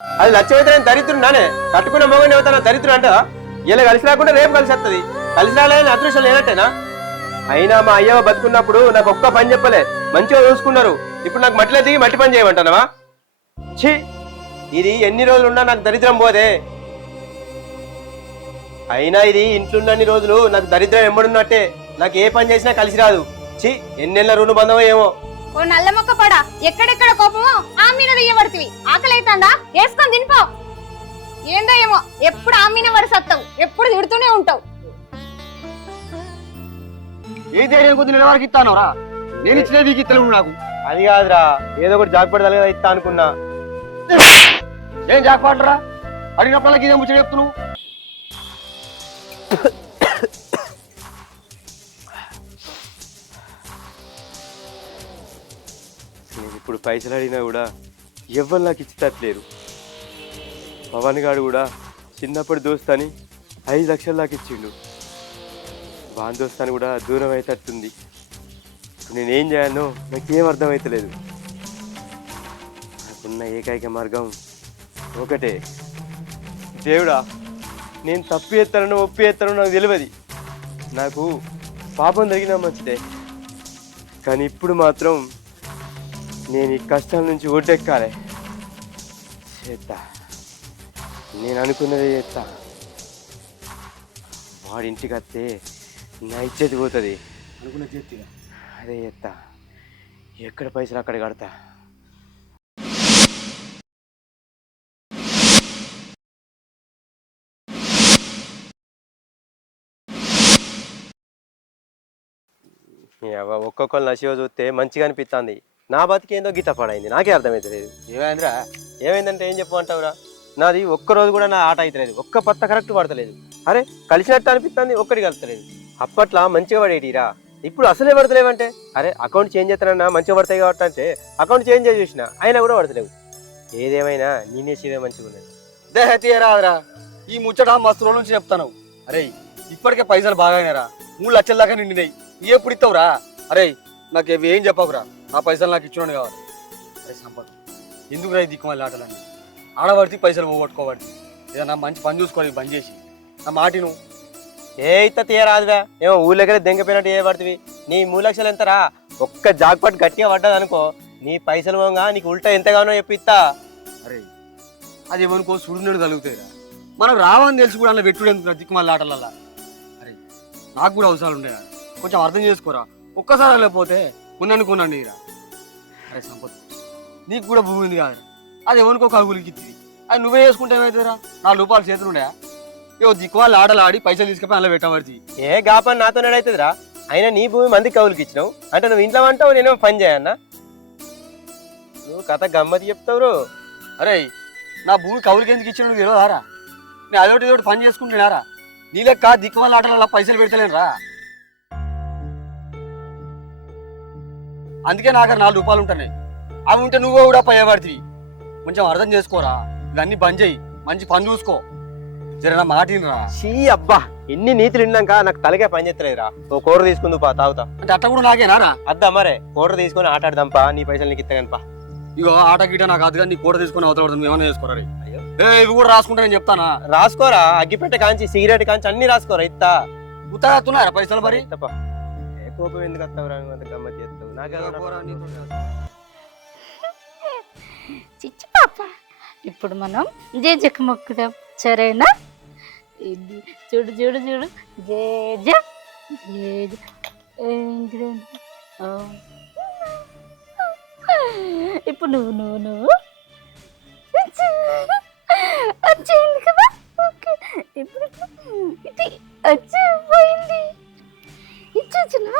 అది లక్ష్యమైతే నేను దరిద్రుడు నానే కట్టుకున్న మొగని అవుతాను దరిద్రుడు అంట. ఇలా కలిసి రాకుండా రేపు కలిసి వస్తుంది. కలిసి రాలేని అదృష్టం లేనట్టేనా? అయినా మా అయ్యవ బతుకున్నప్పుడు నాకు ఒక్క పని చెప్పలే, మంచిగా చూసుకున్నారు. ఇప్పుడు నాకు మట్టిలో దిగి మట్టి పని చేయమంటానవా? ఛీ, ఇది ఎన్ని రోజులు ఉన్నా నాకు దరిద్రం పోదే. అయినా ఇది ఇంట్లోన్నన్ని రోజులు నాకు దరిద్రం ఎంబడున్నట్టే. నాకు ఏ పని చేసినా కలిసి రాదు. ఛీ, ఎన్నెళ్ళ రుణ బంధమో ఏమో. ఓ నల్ల మొక్క పడా, ఎక్కడెక్కడ కోపమో ఆ మీద దియ్యబడుతుంది. ఆకలి అవుతాందా? వేసుకొని తినిపో. ఏందో ఏమో ఎప్పుడు ఆ మీద వరుసత్తావు, ఎప్పుడు తిడుతూనే ఉంటావు. ఏ ధైర్యం కొద్ది నిలవరకు ఇస్తానవరా? నేను ఇచ్చిన వీకి ఇస్తలేవు నాకు. అది కాదురా, ఏదో ఒకటి జాగ్రత్త కదా ఇస్తా అనుకున్నా. ఏం జాగ్రత్తరా? అడిగినప్పుడు ఇదే ముచ్చట చెప్తున్నావు. నేను ఇప్పుడు పైసలు అడిగినా కూడా ఎవ్వరు నాకు ఇచ్చేటట్లేరు. పవన్ గారు కూడా చిన్నప్పుడు దోస్తాని 5 లక్షలు నాకు ఇచ్చిండు. వాన్ దోస్తాని కూడా దూరం అయితట్టుంది. నేనేం చేయాలో నాకేం అర్థమవుతలేదు. నాకున్న ఏకైక మార్గం ఒకటే. దేవుడా, నేను తప్పు చేస్తానో ఒప్పు చేస్తానో నాకు తెలియదు. నాకు పాపం జరిగినా మంచిదే, కానీ ఇప్పుడు మాత్రం నేను ఈ కష్టాల నుంచి ఒడ్డెక్కాలి. చేస్తా, నేను అనుకున్నదే చేస్తా. వాడింటికి వస్తే నా ఇచ్చేది పోతుంది. అనుకున్న చేతిగా అదే చేస్తా. ఎక్కడ పైసలు అక్కడ కడతా. ఒక్కొక్కరు నశివ చూస్తే మంచిగా అనిపిస్తుంది. నా బతికేందో గిట్ట పడైంది, నాకే అర్థమవుతలేదు. ఏమైందిరా? ఏమైందంటే ఏం చెప్పమంటావురా? నాది ఒక్కరోజు కూడా నా ఆట అవుతలేదు. ఒక్క పత్త కరెక్ట్ పడతలేదు. అరే కలిసినట్టు అనిపిస్తుంది, ఒక్కటి కలుస్తలేదు. అప్పట్లో మంచిగా పడేటిరా, ఇప్పుడు అసలే పడతలేవంటే. అరే అకౌంట్ చేంజ్ చేస్తానన్నా మంచిగా పడతాయి కాబట్టి అంటే అకౌంట్ చేంజ్ చేసి చూసిన, అయినా కూడా పడతలేవు. ఏదేమైనా నేనే చీరే మంచిగా ఉన్నది. దేహతీయరాదురా, ఈ ముచ్చట మస్తు రోజుల నుంచి చెప్తాను. అరే ఇప్పటికే పైసలు బాగానేరా, 3 లక్షల దాకా నిండినాయి. ఎప్పుడు ఇస్తావురా? అరే నాకు ఏం చెప్పకురా, నా పైసలు నాకు ఇచ్చినోడు కావాలి. అరే సంపద, ఎందుకురా ఈ దిక్కుమాలి ఆటలన్నీ? ఆడబడితే పైసలు పోగొట్టుకోబడి ఏదన్నా మంచి పని చూసుకోవాలి. బంద్ చేసి నా మాటిను. ఏ ఇత్త తీయరాదువా? ఏమో ఊళ్ళకెళ్ళి దెంగపోయినట్టు ఏ పడుతుంది. నీ 3 లక్షలు ఎంతరా? ఒక్క జాక్పాట్ గట్టిగా పడ్డది అనుకో, నీ పైసలు పోగా నీకు ఉల్టా ఎంతగానో చెప్పిస్తా. అరే అది ఏమనుకో సుడునడు కలుగుతాయిరా, మనకు రావని తెలుసు కూడా అలా పెట్టుడు ఎందుకు దిక్కుమాలి ఆటలల్లా? అరే నాకు కూడా అవసరాలు ఉండేరా, కొంచెం అర్థం చేసుకోరా. ఒక్కసారి లేకపోతే కొనండి రా. అరే సంపత్, నీకు కూడా భూమి ఉంది కాదు, అది ఎవరికో కలుగులికి ఇచ్చింది. అది నువ్వే చేసుకుంటే ఏమవుతుందిరా? 4 రూపాయలు చేతులు ఉండయా? ఏవో దిక్కుమాలి ఆటలు ఆడి పైసలు తీసుకుపోయి అలా పెట్టబడి ఏ గాపని నాతో నడవుతుందిరా? అయినా నీ భూమి మందికి కవులకి ఇచ్చినావు అంటే నువ్వు ఇంట్లో అంటావు, నేనేమో పని చేయన్నా? నువ్వు కథ గమ్మతి చెప్తావు. అరే నా భూమి కవులకి ఎందుకు ఇచ్చిన నువ్వు తెలియదారా? నేను అదొకటి పని చేసుకుంటున్నారా? నీ లెక్క దిక్కుమాలి ఆటలు పైసలు పెడతలేనురా. అందుకే నాకు 4 రూపాయలు ఉంటున్నాయి. అవి ఉంటే నువ్వు కూడా పోయేవాడివి. కొంచెం అర్థం చేసుకోరా, ఇవన్నీ బంద్ చేయి, మంచి పని చూసుకో. జర మాటినరా. షీ అబ్బా, ఎన్ని నీతులు విన్నాక నాకు తలకే పని చేస్తలేదురా. ఓ కూర తీసుకుందు పా, తాగుతా. అంటే అట్ట కూడా నాకేనారా? అద్దా మరే, కూర తీసుకొని ఆటాడదాంపా, నీ పైసలు నీకు ఇస్తాను పా. ఇగో ఆట గీట నాకు అది కానీ నీ కూర తీసుకొని అవతల ఏమన్నా చేసుకోరా? అయ్యో ఇవి కూడా రాసుకుంటా, నేను చెప్తానా? రాసుకోరా, అగ్గిపెట్టె కాంచి సిగరెట్ కాంచి అన్ని రాసుకోరా. ఇస్తా. ఉత్తగా పైసలు మరి. తప్ప ఏ కోపం ఎందుకు వస్తావురా? గమ్మతి చేస్తావు. చిచ్చి పాప, ఇప్పుడు మనం జేజకు మొక్కుదాం, సరేనా? ఇది చూడు చూడు చూడు, జేజ జేజ. ఇప్పుడు నువ్వు వచ్చింది కదా. ఓకే, ఇప్పుడు వచ్చిపోయింది. ఇచ్చొచ్చునా?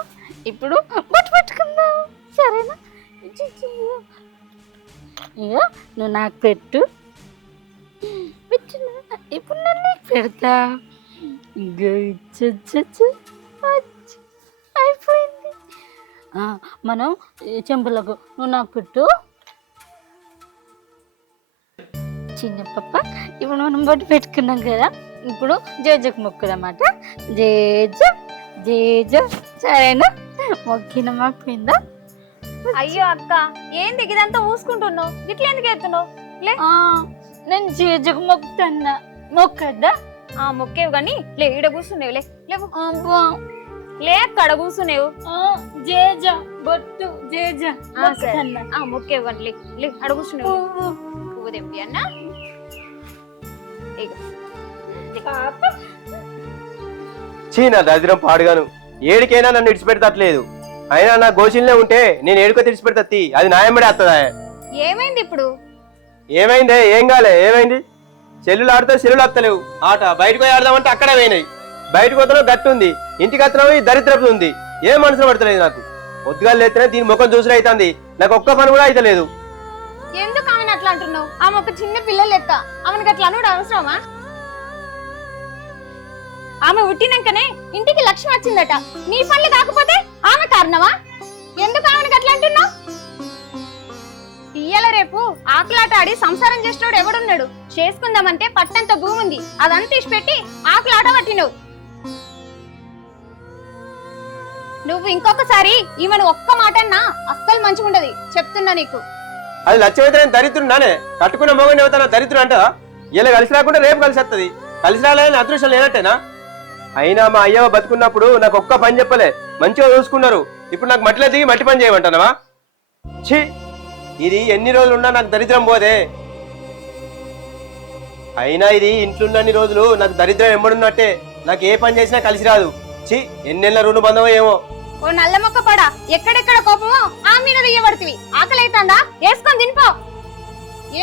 ఇప్పుడు బొట్టు పెట్టుకుందాం, సరేనా? ఇగో నువ్వు నాకు పెట్టు. పెట్టినా ఇప్పుడు నన్ను నీకు పెడతా. ఇగో ఇచ్చొచ్చు, అయిపోయింది. మనం చెంపులకు నువ్వు నాకు పెట్టు. చిన్న పప్ప, ఇప్పుడు మనం బొట్టు పెట్టుకున్నాం కదా, ఇప్పుడు జేజకు మొక్కుదన్నమాట. జేజ జేజ, సరేనా? మొక్కిన మాకుందా? అయ్యో అక్క, ఏంది ఇదంతా ఊసుకుంటున్నావు? ఇట్లా ఎందుకు ఎత్తున్నావు? నేను జేజకు మొక్కుతున్నా మొక్కద్దా ఆ మొక్కేవు గాని లే ఈడ కూర్చునేవు లేవు అబ్బా లే అక్కడ కూర్చునేవు జేజ బొట్టు జేజ మొక్కుతున్నా ఆ మొక్కేవు గాని లే అడ కూర్చునేవు పువ్వు తెంపి అన్న చీ నా దరిద్రం పాడుగాను ఏడికైనా నన్ను ఇడిచిపెడతట్లేదు. అయినా నా గోషిల్నే ఉంటే నేను ఏడుకో తెడిచిపెడతీ అది న్యాయమడే వస్తుందా? ఏమైంది ఇప్పుడు? ఏమైందే? ఏం కాలే, ఏమైంది? చెల్లులు ఆడితే చెల్లులు వస్తలేవు. ఆట బయటకు పోయి ఆడదామంటే అక్కడే పోయినాయి. బయటకు వద్దలో గట్టి ఉంది, ఇంటికి వస్తున్నావు ఈ దరిద్రపు ఉంది. ఏం మనసులో పడతలేదు నాకు. పొద్దుగా లేస్తేనే దీని ముఖం చూసిన అవుతుంది, నాకు ఒక్క పని కూడా అయితలేదు. ఎందుకు ఆమెను అట్లా అంటున్నావు? ఆమె ఒక చిన్న పిల్లలు లెక్క, ఆమెకి అట్లా అనుడు అవసరమా? ఆమె పుట్టినాకనే ఇంటికి లక్ష్మి వచ్చిందట, నీ పనులు కాకపోతే ఆమె కారణమా? ఎందుకు ఆమెను అట్లా అంటున్నావు? ఇయ్యాల రేపు ఆకులాట ఆడి సంసారం చేసినోడు ఎవడున్నాడు? చేసుకుందామంటే పట్టంత భూమి ఉంది, అదంతా ఇచ్చిపెట్టి ఆకులాట పట్టినవు. నువ్వు ఇంకొకసారి ఈమెను ఒక్క మాట అన్నా అస్సలు మంచిగుండదు, చెప్తున్నా నీకు. అది లక్ష్యమైతే నేను దరిద్రున్నానే, కట్టుకున్న మొగని అవుతానా దరిద్రుడు అంట? ఇలా కలిసి రాకుండా రేపు కలిసి వస్తుంది, కలిసి రాలేని అదృష్టం లేనట్టేనా? అయినా మా అయ్యవ బతుకున్నప్పుడు నాకు ఒక్క పని చెప్పలే, మంచిగా చూసుకున్నారు. ఇప్పుడు నాకు మట్టిలో దిగి మట్టి పని చేయమంటానవా? ఛీ, ఇది ఎన్ని రోజులు ఉన్నా నాకు దరిద్రం పోదే. అయినా ఇది ఇంట్లోన్నన్ని రోజులు నాకు దరిద్రం ఎంబడున్నట్టే, నాకు ఏ పని చేసినా కలిసి రాదు. ఛీ, ఎన్నెళ్ళ రుణ బంధమో ఏమో. ఓ నల్ల మొక్క పడా, ఎక్కడెక్కడ కోపమో ఆ మీద దియ్యబడుతుంది. ఆకలి అవుతాందా? వేసుకొని తినిపో.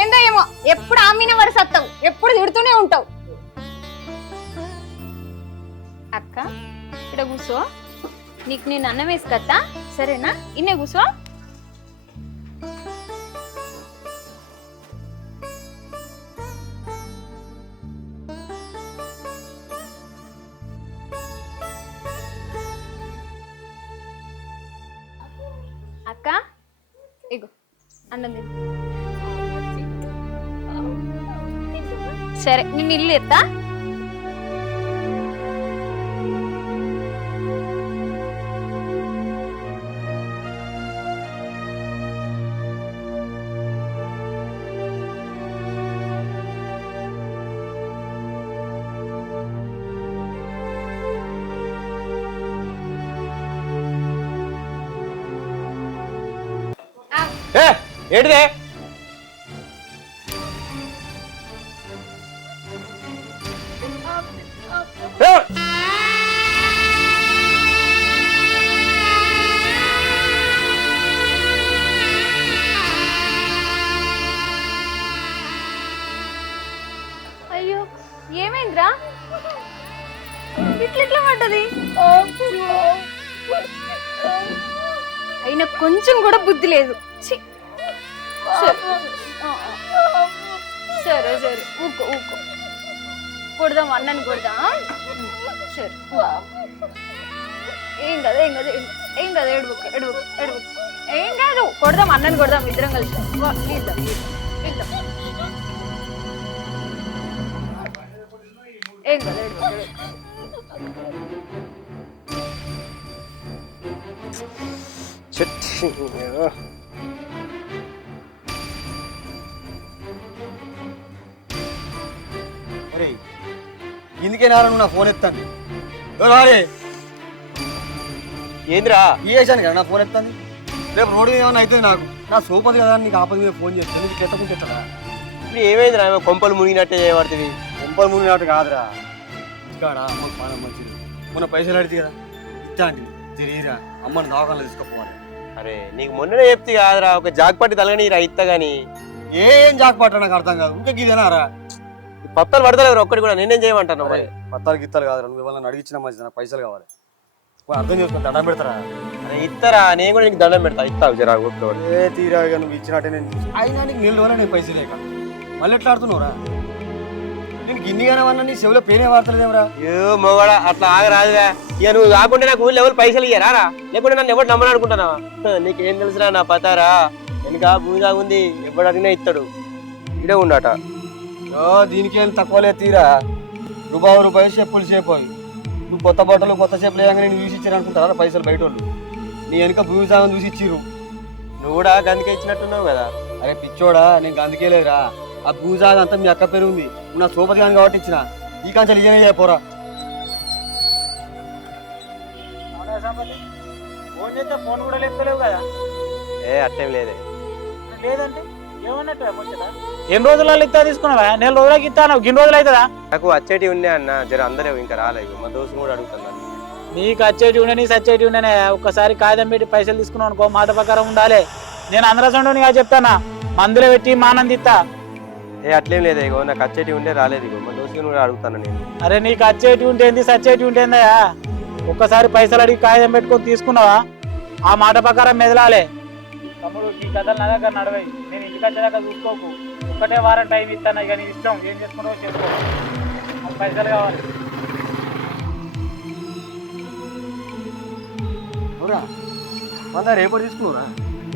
ఏందో ఏమో ఎప్పుడు ఆ మీద వరుస వస్తావు, ఎప్పుడు తిడుతూనే ఉంటావు. అక్క ఇక్కడ కూర్చో, నీకు నేను అన్నం వేసుకత్తా సరేనా? ఇన్నే కూర్చో. అక్క ఇగో అన్నం తిను. సరే నేను ఇల్లు ఎత్తా. ఏంటిదే? అయ్యో ఏమైందిరా? ఇట్లా పడ్డది. అయినా కొంచెం కూడా బుద్ధి లేదు. సరే సరే ఊకో ఊకో, కొడదాం అన్నని కొడదాం. సరే ఏం కాదు ఏం కాదు ఏం కాదు, ఏడుపు ఏడుపు ఏడుపు ఏం కాదు, కొడదాం అన్నని కొడదాం ఇద్దరం కలిసి. ఇద్దాం ఇద్దాం, ఏం కాదు ఏడుపు. అరే ఇందుకే నాన్న నా ఫోన్ ఎత్తాను. రారే ఏందిరా? ఈ వేసాను కదా నా ఫోన్ ఎత్తాను. రేపు రోడ్డు ఏమైనా అవుతుంది నాకు, నా సోపది కదా నీకు ఆపద మీద ఫోన్ చేస్తాను. నీకు ఎత్తకుంటే ఎత్తడా? ఇప్పుడు ఏమైందిరా? కొంపలు మునిగినట్టే చేయబడుతుంది. కొంపలు మునిగినట్టు కాదురా, ఇక్కడ అమ్మకు పానం మంచిది. మొన్న పైసలు అడితే కదా ఇచ్చా అండి, తిరిగిరా అమ్మని దవాఖానలో తీసుకుపోవాలి. అరే నీకు మొన్ననే చెప్తే కాదురా, ఒక జాగ్పట్టి తలగని ఇత్త గాని. ఏం జాగ్పాట నాకు అర్థం కాదు, ఇంకా ఇదేనారా? పత్తాలు పడతలేరు ఒక్కటి కూడా, నేనేం చేయమంటాను? పత్తాలు గిత్తాలు కాదురా, నువ్వు ఇవాళ అడిగించిన మంచిది, నాకు పైసలు కావాలి. అర్థం చేసుకుని దండం పెడతారా? అరే ఇత్తరా, నేను కూడా నీకు దండం పెడతా. ఇస్తావు జరా ఏ తీరాగా నువ్వు ఇచ్చినట్టే నేను అయినా నీకు నిల్వలే, నేను పైసలు లేక మళ్ళీ ఎట్లా ఆడుతున్నావురా? నేను గిన్నిగానే అన్నా నీ చెవులో పేనే వాడతలేదేమరా? ఏ మొగడా అట్లా ఆగరాదుగా. ఇక నువ్వు కాకుండా నాకు ఊళ్ళో ఎవరు పైసలు ఇయ్యరా? లేకుంటే నన్ను ఎవరు నమ్మని అనుకుంటున్నావా? నీకేం తెలుసురా నా పతారా? వెనుక భూమిగా ఉంది, ఎవడు అడిగినా ఇస్తాడు. ఇడే ఉండట. దీనికేం తక్కువలే తీరా, రూపాయి చెప్పులు చేపోయి. నువ్వు కొత్త బట్టలు కొత్త చెప్పులు వేయంగా నేను చూసి ఇచ్చారు అనుకుంటారా పైసలు బయట వాళ్ళు? నీ వెనుక భూమి సాగం చూసి ఇచ్చిర్రు. నువ్వు కూడా గందుకే ఇచ్చినట్టున్నావు కదా. అరే పిచ్చోడా, నేను గందుకే లేదురా, ఆ పూజా అంతా మీ అక్క పేరు ఉంది నువ్వు నా సోపతి కానీ కాబట్టి ఇచ్చిన ఈ కాంచెలు ఇదే చేయపోరా. ఫోన్ చేస్తే ఫోన్ కూడా లేపుతలేవు కదా. అట్టేం లేదే. లేదంటే ఏమన్నట్టు ముచ్చట? ఎన్ని రోజులలో ఇస్తా తీసుకున్నావా? నెల రోజులకి ఇస్తాను, గిన్ని రోజులు అవుతుందా? నాకు వచ్చేటి ఉన్నాయి అన్న, జర అందరూ ఇంకా రాలేదు. మా దోస్తు కూడా అడుగుతున్నాను. నీకు వచ్చేటి ఉండే నీ సచ్చేటి ఉండేనే. ఒక్కసారి కాగితం పెట్టి పైసలు తీసుకున్నావు అనుకో, మాట ప్రకారం ఉండాలి. నేను అందరసండు నీకు చెప్తానా, మందులు పెట్టి మానందిస్తా. అట్లేం లేదు, ఇగో నాకు వచ్చేటి ఉండే రాలేదు. ఇగో మా దోస్తు కూడా అడుగుతాను నేను. అరే నీకు వచ్చేటి ఉంటేంది సచ్చేటి ఉంటేందయా? ఒక్కసారి పైసలు అడిగి కాగితం పెట్టుకొని తీసుకున్నావా, ఆ మాట ప్రకారం మెదలాలే. తమ్ముడు నీ కథలు నా దగ్గర నడవాయి. నేను ఇంటికి వచ్చేదాకా చూసుకోకు. ఒక్కటే వారం టైం ఇస్తాను, ఇక నీ ఇష్టం, ఏం చేసుకున్నావో చేసుకో. నాకు పైసలు కావాలి. రేపటి తీసుకున్నావురా?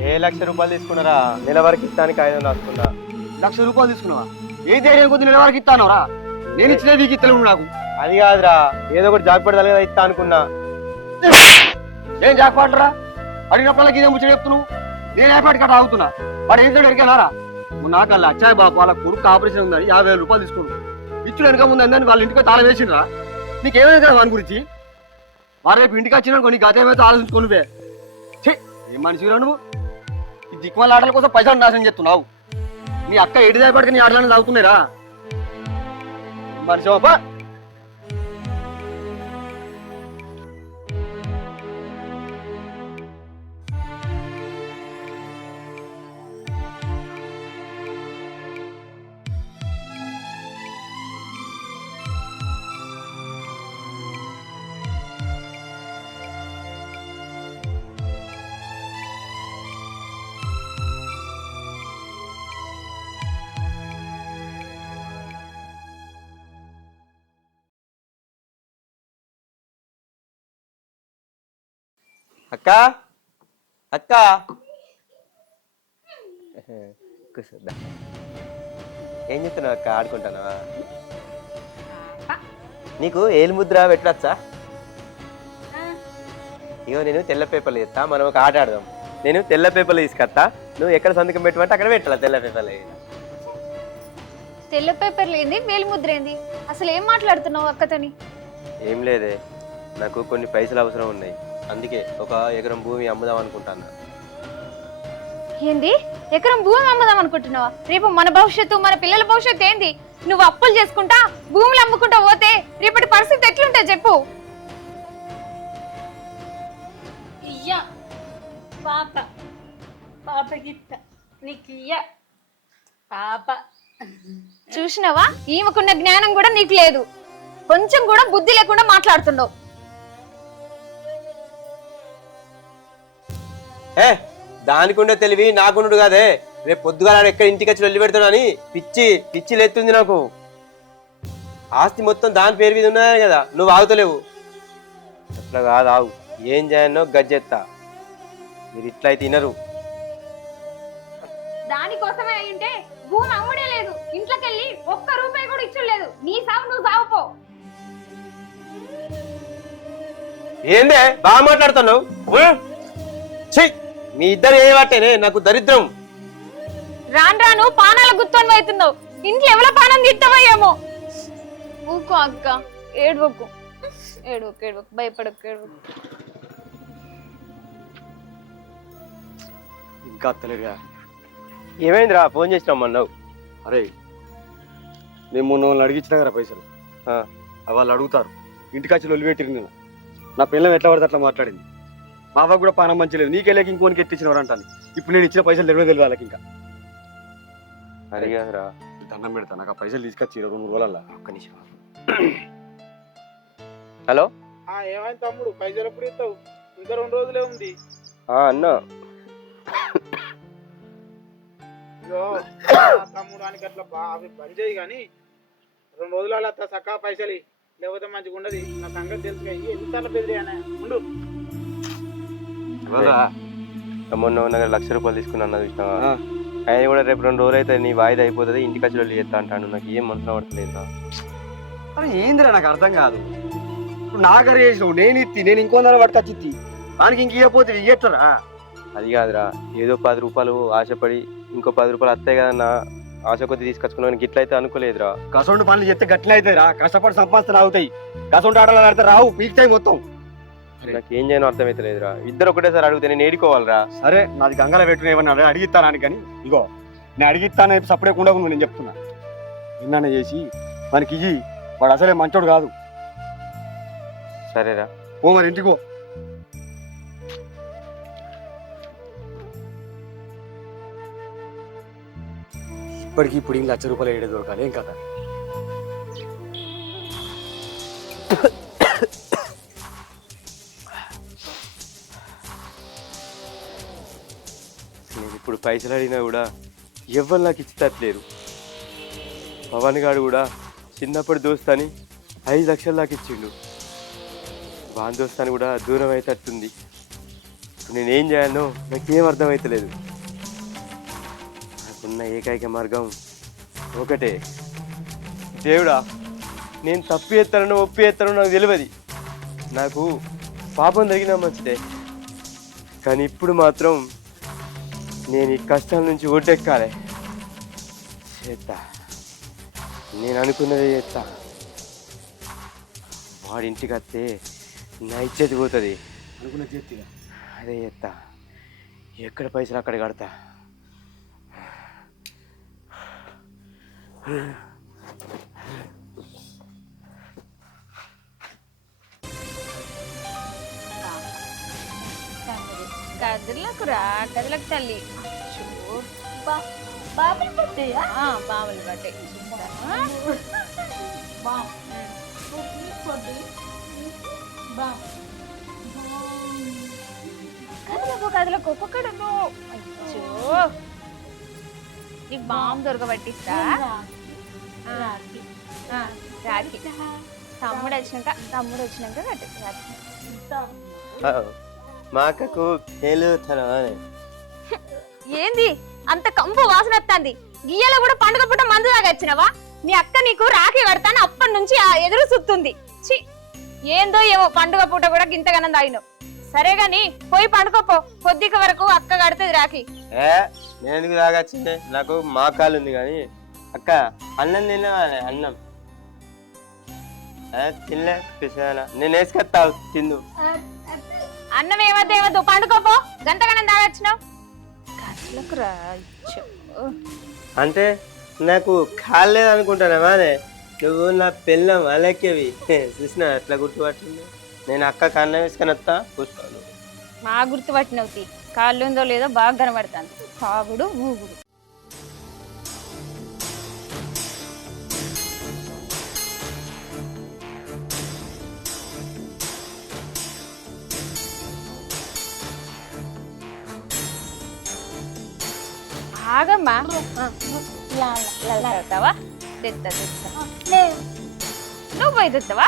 1,00,000 రూపాయలు తీసుకున్నారా? నెల వరకు ఇస్తానికి 500 రాసుకున్నా. 1,00,000 రూపాయలు తీసుకున్నావా? ఏ ధైర్యం కొద్ది నెల వరకు ఇస్తానవరా? నేను ఇచ్చిన వీకి ఇస్తలేవు నాకు. అది కాదురా, ఏదో ఒకటి జాగ్రత్త కదా ఇస్తా అనుకున్నా. ఏం జాగ్రత్తరా? అడిగినప్పుడు ఇదే ముచ్చట చెప్తున్నావు. నేను ఏపాటి కట్ట ఆగుతున్నా. వాడు ఏం ఎరికేనారా? నాకల్లా అచ్చాయి బాబు వాళ్ళ కొడుకు ఆపరేషన్ ఉందని 50,000 రూపాయలు తీసుకున్నాడు. ఇచ్చుడు వెనక ముందు అందని వాళ్ళ ఇంటికి తాళం వేసిండ్రా. నీకేమైనా కదా వాని గురించి? వారు రేపు ఇంటికి వచ్చినా నీ గత ఏమైతే ఆలోచించుకోనివే. ఏం మనిషిరా నువ్వు? ఈ దిక్కుమాల ఆటల కోసం పైసలు నాశనం చేస్తున్నావు. నీ అక్క ఎడి దాపడికి నీ ఆటలను తాగుతున్నారా మనిషి? బాబా అక్క అక్క కూర్చోద్దా. ఏం చెప్తున్నావు అక్క? ఆడుకుంటానా? నీకు ఏలు ముద్ర పెట్టచ్చా? ఇగో నేను తెల్ల పేపర్లు ఇస్తా, మనం ఒక ఆట ఆడదాం. నేను తెల్ల పేపర్లు తీసుకొస్తా, నువ్వు ఎక్కడ సంతకం పెట్టమంటే అక్కడ పెట్టాలా తెల్ల పేపర్లు. తెల్ల పేపర్లు ఏంది, వేలు ముద్ర ఏంది? అసలు ఏం మాట్లాడుతున్నావు అక్కతోని? ఏం లేదే, నాకు కొన్ని పైసలు అవసరం ఉన్నాయి, అందుకే 1 ఎకరం భూమి అమ్ముదాం అనుకుంటాను. ఏంది, ఎకరం భూమి అమ్ముదాం అనుకుంటున్నావా? రేపు మన భవిష్యత్తు, మన పిల్లల భవిష్యత్తు ఏంది? నువ్వు అప్పులు చేసుకుంటా భూములు అమ్ముకుంటా పోతే రేపటి పరిస్థితి ఎట్లుంటా చెప్పు. ఇయ్యా పాప పాప గిత్త నీకు ఇయ్యా పాప. చూసినావా, ఈమెకున్న జ్ఞానం కూడా నీకు లేదు. కొంచెం కూడా బుద్ధి లేకుండా మాట్లాడుతున్నావు. దానికుండే తెలివి నాకుండు కాదే. రేపు పొద్దుగా ఎక్కడ ఇంటికి వచ్చి వెళ్ళి పెడతానని పిచ్చి లేస్తుంది నాకు. ఆస్తి మొత్తం దాని పేరు మీద ఉన్నదే కదా, నువ్వు ఆగుతలేవు. అట్లా కాదు, ఆగు. ఏం చేయనో గజ్జెత్తా. మీరు ఇట్లయితే తినరు. దానికోసమే అయ్యింటే భూమి అమ్ముడే లేదు, ఇంట్లోకెళ్ళి 1 రూపాయి కూడా ఇచ్చలేదు. నీ సాగు నువ్వు సాగుపో. ఏందే బాగా మాట్లాడుతున్నావు? మీ ఇద్దరు ఏ వాటేనే నాకు దరిద్రం. రాను పానాల గుర్తొని అవుతున్నావు. ఇంట్లో ఎవరో పానం తీస్తావయ్యేమో. ఊకో అక్క, ఏడవకు భయపడకు, ఏడవకు. ఇంకా తెలియగా ఏమైందిరా, ఫోన్ చేసినామన్నావు? అరే నేను మొన్న వాళ్ళని అడిగించిన కదా పైసలు, వాళ్ళు అడుగుతారు. ఇంటికి వచ్చి లొల్లి పెట్టిరు. నేను నా పిల్లలు ఎట్లా పడితే అట్లా మాట్లాడింది. మా అవ్వ కూడా పానం మంచి లేదు, నీకెళ్ళకి ఇంకోనికి ఎట్టించినవారు అంటాను. ఇప్పుడు నేను ఇచ్చిన పైసలు తెలియదు వాళ్ళకి. ఇంకా అడిగారా? దండం పెడతా, నాకు ఆ పైసలు తీసుకొచ్చి 2-3 రోజులల్లా. ఒక్క నిమిషం. హలో, ఏమైంది తమ్ముడు? పైసలు ఎప్పుడు ఇస్తావు? ఇంకా 2 రోజులే ఉంది. అన్నా తమ్ముడు అని అట్లా అవి పని చేయి కానీ 2 రోజులలో చక్కగా పైసలు లేకపోతే మంచిగా ఉండదు. నా సంగతి తెలుసు. ఎన్నిసార్లు బెదిరియానే ఉండు. మొన్న 1,00,000 రూపాయలు తీసుకున్నా చూసినావా? ఆయన కూడా రేపు 2 రోజులు అయితే నీ వాయిదా అయిపోతుంది, ఇంటికి వచ్చి వెళ్ళి చేస్తా అంటాను. నాకు ఏం మనసులో పడతలేదు. అరే ఏందిరా, నాకు అర్థం కాదు. ఇప్పుడు నా గరి చేసినావు, నేను ఇంకో దాన్ని పట్టుకొచ్చి ఇత్తి దానికి ఇంక ఇవ్వకపోతే ఇయ్యట్లరా? అది కాదురా, ఏదో 10 రూపాయలు ఆశపడి ఇంకో 10 రూపాయలు వస్తాయి కదన్నా, ఆశ కొద్ది తీసుకొచ్చుకున్నాను గిట్లయితే అనుకోలేదురా. కసొంటి పనులు చేస్తే గట్లే అవుతాయిరా, కష్టపడి సంపాదిస్తే అవుతాయి. కసొంటి ఆటలు ఆడితే రావు, పీక్తాయి మొత్తం. నాకు ఏం చేయను అర్థమైతలేదురా. ఇద్దరు ఒకటేసారి అడిగితే నేను ఏడుకోవాలిరా. సరే నాది గంగల పెట్టుకునేవన్నా అడిగిస్తానని, కానీ ఇగో నేను అడిగిస్తాను సపరేట్ ఉండకుండా నేను చెప్తున్నా. నిన్న చేసి మనకి ఇయ్యి, వాడు అసలే మంచోడు కాదు. సరేరా. ఓ మరి ఇంటికో. ఇప్పటికి ఇప్పుడు ఇంకా ₹1,00,000 ఏడే దొరకాలి. ఏం కదా నేను ఇప్పుడు పైసలు అడిగినా కూడా ఎవ్వరు నాకు ఇచ్చేటట్లేరు. పవన్ గారు కూడా చిన్నప్పుడు దోస్తాని 5 లక్షలు నాకు ఇచ్చిండు. వాన్ దోస్తాని కూడా దూరం అయితట్టుంది. నేనేం చేయాలో నాకేం అర్థమవుతలేదు. నాకున్న ఏకైక మార్గం ఒకటే. దేవుడా, నేను తప్పు చేస్తానో ఒప్పి చేస్తానో నాకు తెలియదు. నాకు పాపం తగినా మంచిదే, కానీ ఇప్పుడు మాత్రం నేను ఈ కష్టాల నుంచి ఒడ్డెక్కాలి. చేస్తా, నేను అనుకున్నదే చేస్తా. వాడింటికి వస్తే నా ఇచ్చేది పోతుంది. అనుకున్న చేతిగా అదే చేస్తా. ఎక్కడ పైసలు అక్కడ కడతా. గదులకు రా, గదులకు తల్లి. బాబులు పడ్డాయా? బావులు పట్టే గదులకు ఒక్కొక్కడు. అచ్చో, నీకు బాంబు దొరకబట్టిస్తా. రాఖీ తమ్ముడు వచ్చినాక కట్టు రాఖీ. మా అక్కకు తేలుతనం. ఏంది అంత కంపు వాసన వస్తుంది? గియ్యలో కూడా పండుగ పూట మందు దాకా వచ్చినవా? మీ అక్క నీకు రాఖీ కడతాను అప్పటి నుంచి ఎదురు సుత్తుంది. చి, ఏందో ఏమో పండుగ పూట కూడా గింతగానం తాగినావు. సరే గాని పోయి పండుకోపో, కొద్దిక వరకు అక్క కడుతుంది రాఖీ. నేను ఎందుకు తాగచ్చిందే? నాకు మా కాలు ఉంది. కానీ అక్క అన్నం తిన్నావా? అన్నం తినలే పిసానా. నేను వేసుకొస్తావు తిందు. అన్నం ఏమద్దు పండుకోపో, గంతగానం తాగొచ్చినావు. అంటే నాకు కాలేదు అనుకుంటానా? నువ్వు నా పిల్లం అలెక్కేవి చూసినా ఎట్లా గుర్తుపట్టింది. నేను అక్క కన్నం వేసుకొని వస్తా చూస్తాను. మా గుర్తుపట్టినవుతి కాళ్ళు ఉందో లేదో బాగా కనబడతాను. కాగుడు ఊగుడు. ఆగమ్మా, తెస్తావా? తెస్తా. నువ్వు పోయి తెస్తావా?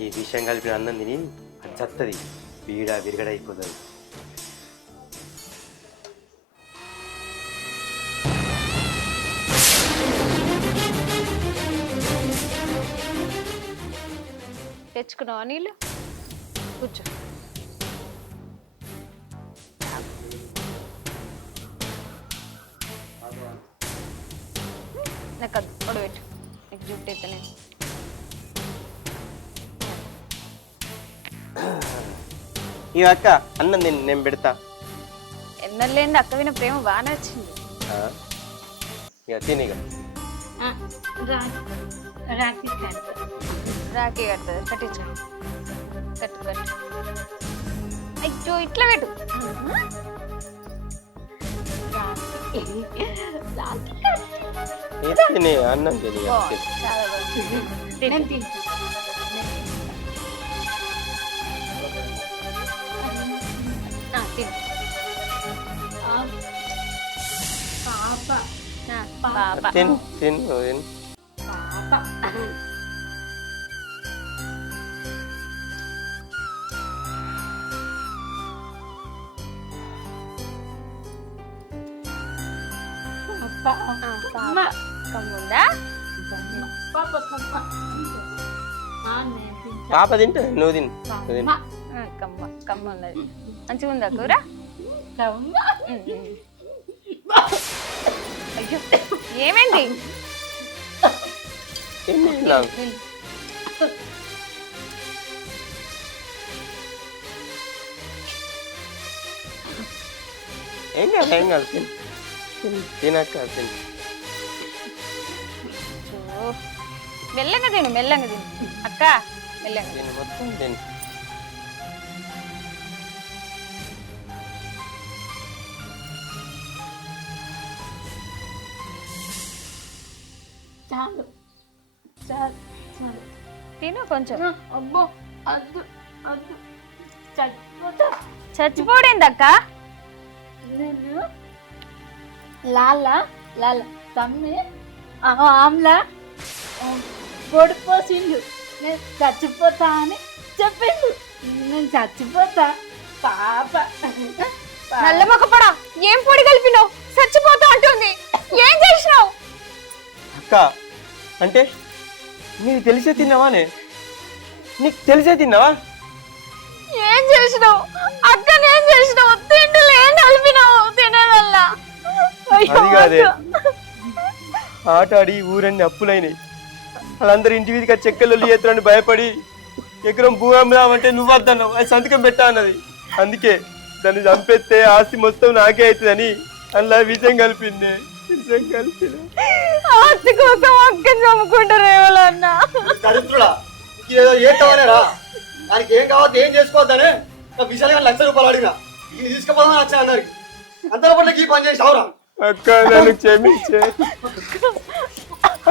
ఈ విషయం కలిపిన అన్నం తిని అది చత్తది, పీడ విరగడైపోతుంది. తెచ్చుకున్నావా నీళ్ళు? కూర్చో. నాకు అది పొడవెట్టు, నీకు జుట్టు అయితే నేను. ఈ అక్క అన్నం నేను పెడతా. ఎన్నెళ్ళేంది అక్క విన ప్రేమ బాగానే వచ్చింది. ఇక తినిగా రాఖీ కడతా. రాఖీ కడుతుంది, కట్టించు. కట్టు. అయ్యో ఇట్లా పెట్టు. తిని అన్నం తిని. చాలా బాగుంది. నేను తింటా. తిను. పాప తిను. కమ్ముందా? నేను తింటా. పాప తింటే నువ్వు తిను. నువ్వు తిను. కమ్మ కమ్మ ఉన్నది మంచిగా ఉందా కూర కమ్మ. అయ్యో ఏమైంది ఏం తిన్నావు? ఏం కాదు ఏం కాదు తిను. తినక్క తిను. ఓ, మెల్లగా తిను అక్క మెల్లగా తిను మొత్తం తిను. చాలు చాలు చాలు. తిను కొంచెం అబ్బో అద్దు అద్దు చచ్చిపోతా. చచ్చిపోడేందక్క నేను లాల లాల తమ్మి ఆమ్లా పొడిపోసిండు. నేను చచ్చిపోతా అని చెప్పిండు. నేను చచ్చిపోతా పాప. నల్ల మొక్కపడా ఏం పొడి కలిపినావు చచ్చిపోతా అంటుంది ఏం చేసినావు అక్క అంటే నీకు తెలిసే తిన్నావానే? నీకు తెలిసే తిన్నావా? ఏం చేసినావు అక్కని ఏం చేసినావు తిండిలో ఏం కలిపినావు తినవల్ల అది కాదే ఆట ఆడి ఊరన్నీ అప్పులైనాయి. వాళ్ళందరూ ఇంటి మీదకి ఆ చెక్కలు చేతులని భయపడి ఎకరం భూ అమ్ముదామంటే నువ్వు వద్దన్నావు. అది సంతకం పెట్టా అన్నది. అందుకే దాన్ని చంపేస్తే ఆస్తి మొత్తం నాకే అవుతుందని అలా విషయం కలిపింది. విషయం కలిపిన ఆస్తి కోసం అక్కని చంపుకుంటారు ఏమన్నా దరిద్రుడా ఏదో ఏటవనేరా దానికి ఏం కావద్దు ఏం చేసుకోవద్దనే విశాలంగా ₹1,00,000 అడిగినా ఇది తీసుకుపోదామని వచ్చా అందరికి అంతలో పట్ల ఈ పని చేసి అవరా అక్క నన్ను క్షమించే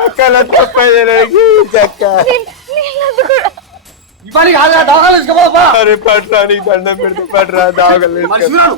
అక్క నా తప్పైంది అక్క. ఈ పని కాదా దవాఖాన తీసుకుపోదా అరే పట్రా నీకు దండం పెడితే పట్రా దాగలేదు. మనిషిరాడు